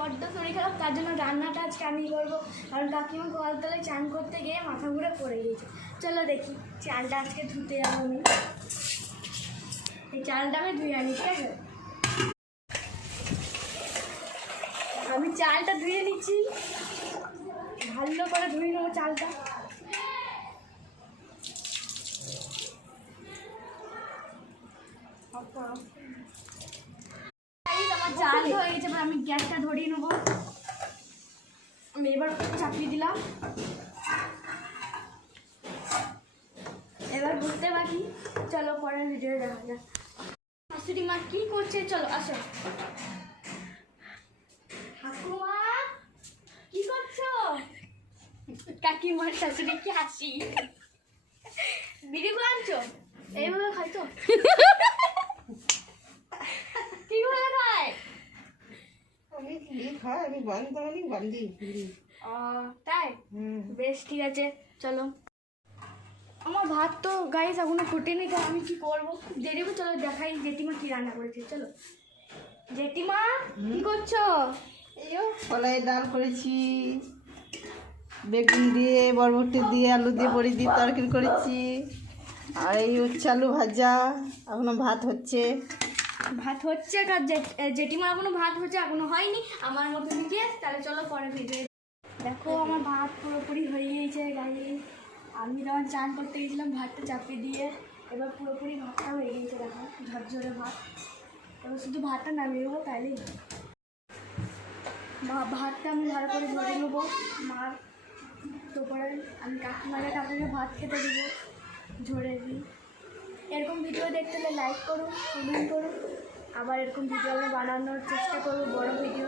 বড্ড শরীর খারাপ, তার জন্য রান্নাটা আজকে আমি করবো, কারণ কাকিমা কলতলায় চান করতে গিয়ে মাথা ঘুরে পড়ে গিয়েছে। চলো দেখি, চালটা আজকে ধুতে যাবো আমি। এই চালটা আমি ধুয়ে আনি, ঠিক আছে? আমি চালটা ধুয়ে নিচ্ছি, ভালো করে ধুয়ে নেবো চালটা। আমার চাল হয়ে গেছে, এবার আমি গ্যাসটা ধরিয়ে নেবো। আমি এবার চাপিয়ে দিলাম, এবার বুঝতে বাকি। চলো পরের ভিডিও দেখা যাক। শাশুড়ি মা কি করছে, চলো আসো। ঠাকুমা কি করছো? কাকিমার শাশুড়ি কি হাসি, ভিডিও আনছো? এইভাবে খাইছো? কিভাবে খায়? আমি খাই, আমি বান্ধি। তাই বেশ, ঠিক আছে চলো। আমার ভাত তো গাইস এখনো ফুটেনি, তো আমি কি করবো, দেরি হবে। চলো দেখাই জেঠিমা কি রান্না করেছে। চলো জেঠিমা কি করছো? এইও কলাইয়ের ডাল করেছি, বেগুন দিয়ে, বরবটি দিয়ে, আলু দিয়ে, বড়ি দিয়ে তরকারি করেছি, আর এই উচ্ছে আলু ভাজা। এখনো ভাত হচ্ছে। ভাত হচ্ছে, জেঠিমা এখনো ভাত হচ্ছে, এখনো হয়নি আমার মতো দিকে। তাহলে চলো পরে ভিডিও দেখো। আমার ভাত পুরোপুরি হয়ে গিয়েছে গাইস। আমি যখন চান করতে গেছিলাম ভাতটা চাপিয়ে দিয়ে, এবার পুরোপুরি ভাতটা হয়ে গিয়েছে। দেখো ঝরঝরে ভাত। এবার শুধু ভাতটা নামিয়ে দেবো, তাইলেই ভাতটা আমি ভালো করে ধরে নেবো। মার তো পরে আমি কাকুকে ভাত খেতে দেবো, ঝরে দিই। এরকম ভিডিও দেখতে হলে লাইক করুন, কমেন্ট করুন। আবার এরকম ভিডিও আমি বানানোর চেষ্টা করবো, বড় ভিডিও।